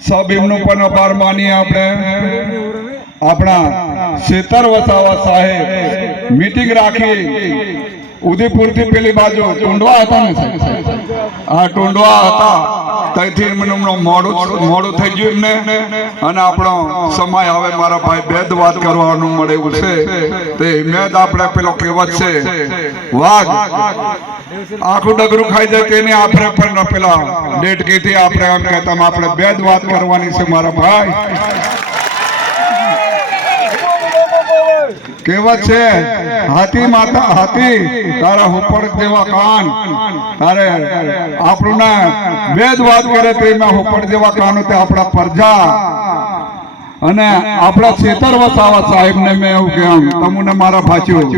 सब एमनो पण आभार मानीए आपणे अपना सेतर वसावा साहेब मीटिंग राखी उदयपुर थी पेली बाजू टूंडवा हता ने आ टूंडवा हता तैથી મને મોડું થઈ ગયું ને અને આપણો સમય હવે મારા ભાઈ બેદ વાત કરવાનું મળે એવું છે તે મેદ આપણે પેલો કહેવત છે વાઘ આખું ડગરું ખાઈ જાય તેને આપણે પણ પેલા ડેટકીથી આપણે એમ કહેતા આપણે બેદ વાત કરવાની છે મારા ભાઈ કહેવત છે હાથી માતા હાથી તારા ઉપર જેવા કાન તારે આપણને વેદ વાત કરે તે મેં ઉપર જેવા કાન તે આપણા પ્રજા અને આપણા સેતર વસાવા સાહેબ ને મેં એવું કહું તમને મારા ભાચ્યું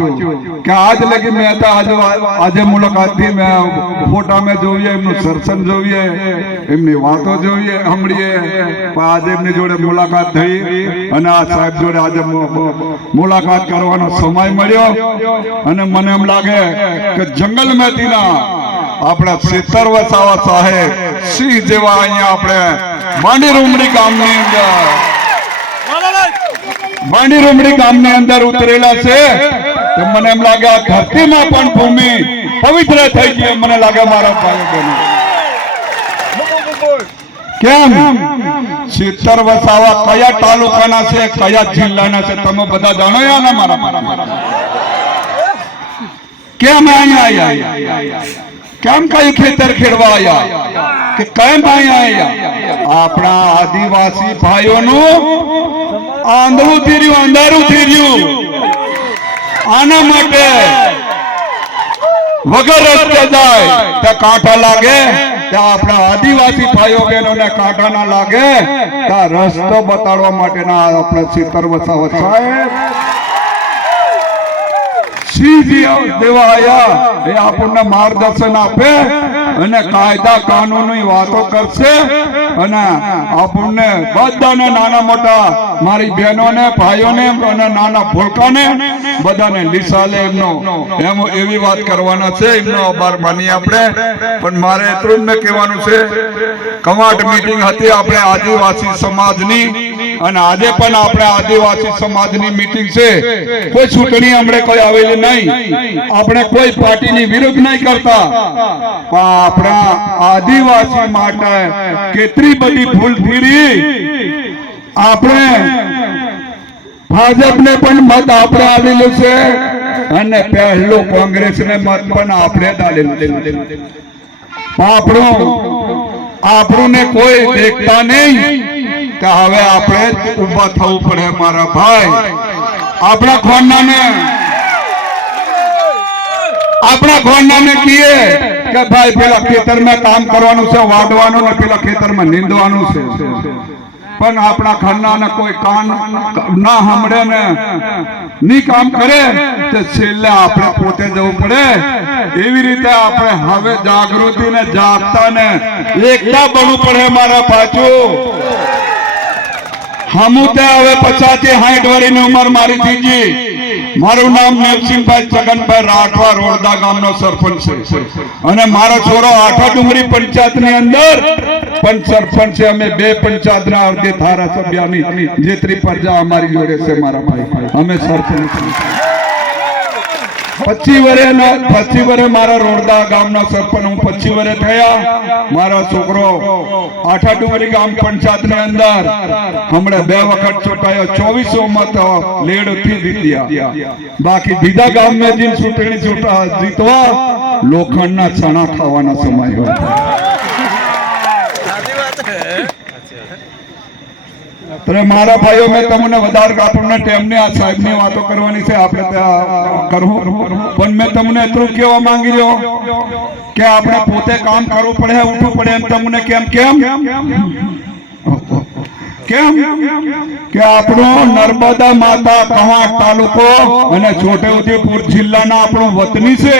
કે આજ લગી મેં આજે મુલાકાત થી મેં ફોટા में જોઈએ એમનું દર્શન જોઈએ એમની વાતો જોઈએ સાંભળીએ આજે એમની જોડે મુલાકાત થઈ અને આ સાહેબ જોડે આજે મુલાકાત કરવાનો સમય મળ્યો અને મને એમ લાગે કે જંગલ મેથીના આપણા સેતર વસાવા સાહેબ સિંહ જેવા અહીંયા આપણે માંડી રૂમડી ગામની અંદર માંડી રૂમડી ગામની અંદર ઉતરેલા છે તો મને એમ લાગે આ ધરતીમાં પણ ભૂમિ પવિત્ર થઈ ગઈ મને લાગે મારા ભાઈઓ બહેનો કેમ સેતર વસાવા કયા તાલુકાના છે કયા જિલ્લાના છે તમે બધા જાણો યા ને મારા કેમ અહીંયા આયા કેમ કઈ ખેતર ખેડવા આયા કે કેમ અહીંયા આયા આપણા આદિવાસી ભાઈઓનું આંધળું થઈ રહ્યું અંધારું થઈ રહ્યું આના માટે વગર રસ્તે જાય ત્યાં કાંટા લાગે ત્યાં આપણા આદિવાસી ભાઈઓ બહેનોને કાંટા ના લાગે ત્યાં રસ્તો બતાડવા માટેના આપણા સેતર વસાવા સાહેબ દેવા આયા એ આપણને માર્ગદર્શન આપે અને કાયદા કાનૂની વાતો કરશે અને આપણને બધાને નાના મોટા મારી બહેનોને ભાઈઓને અને નાના ભોળકાને બધાને લીસાલે એમનો એવી વાત કરવાના છે એમનો આભાર માની આપણે પણ મારે એટલું જ મેં કહેવાનું છે કવાંટ મીટિંગ હતી આપણે આદિવાસી સમાજની અને આજે પણ આપણે આદિવાસી સમાજની મીટિંગ છે કોઈ ચૂંટણી હમણે કોઈ આવેલી નહીં આપણે કોઈ પાર્ટીની વિરુદ્ધ નહીં કરતા પણ આપણા આદિવાસી માટે કેટલી બધી ભૂલ થઈ આપણે ભાજપને પણ મત આપણે આલેલું છે અને પહેલો કોંગ્રેસને મત પણ આપણે આલેલું છે આપણને કોઈ દેખતા નહીં કે હવે આપણે ઊભા થવું પડે મારા ભાઈ આપણા ખોરનાને કહીએ કે ભાઈ પેલા ખેતરમાં કામ કરવાનું છે વાડવાનું ને પેલા ખેતરમાં નીંદવાનું છે પણ આપણા ખન્નાને કોઈ કાન ના સાંભળે ને ની કામ કરે તો છેલ્લે આપણે પોતે જવું પડે એવી રીતે આપણે હવે જાગૃતિ ને જાગતા ને એકતા બનવું પડે મારા પાછું હમું તે હવે 50 થી 60 વર્ષની ઉંમર મારી થઈ ગઈ મારું નામ નેવસિંહભાઈ છગનભાઈ રાઠવા રોડદા ગામનો સરપંચ છે અને મારો છોરો આઠા ડુંગરી પંચાયતની અંદર પણ સરપંચ છે અમે બે પંચાયતના અર્ધે ધારાસભ્યની જેટલી પ્રજા અમારી જોડે છે મારા ભાઈ અમે સરપંચ 25 વર્ષ મારા રોડદા ગામના સરપંચ હું 25 વર્ષ થયા મારા છોકરો આઠા ડુંગરી ગામ પંચાયતની અંદર હમણે 2 વખત ચૂંટાયો 2400 મત લેડથી જીત્યા બાકી બીજા ગામમાં જીન ચૂંટણી જીતવા લોખંડના ચણા ખાવાના સમય હોય તો મારા ભાઈઓ મેં તમને વધારે આપણને ટાઈમને આ સાહેબની વાતો કરવાની છે આપણે ત્યાં કરવું પણ મેં તમને એટલું કહેવા માંગી રહ્યો કે આપણે પોતે કામ કરવું પડે ઉઠવું પડે એમ તમને કેમ કે આપણો નર્મદા માતા કવાંટ તાલુકો અને છોટેઉદેપુર જિલ્લાના આપણો વતની છે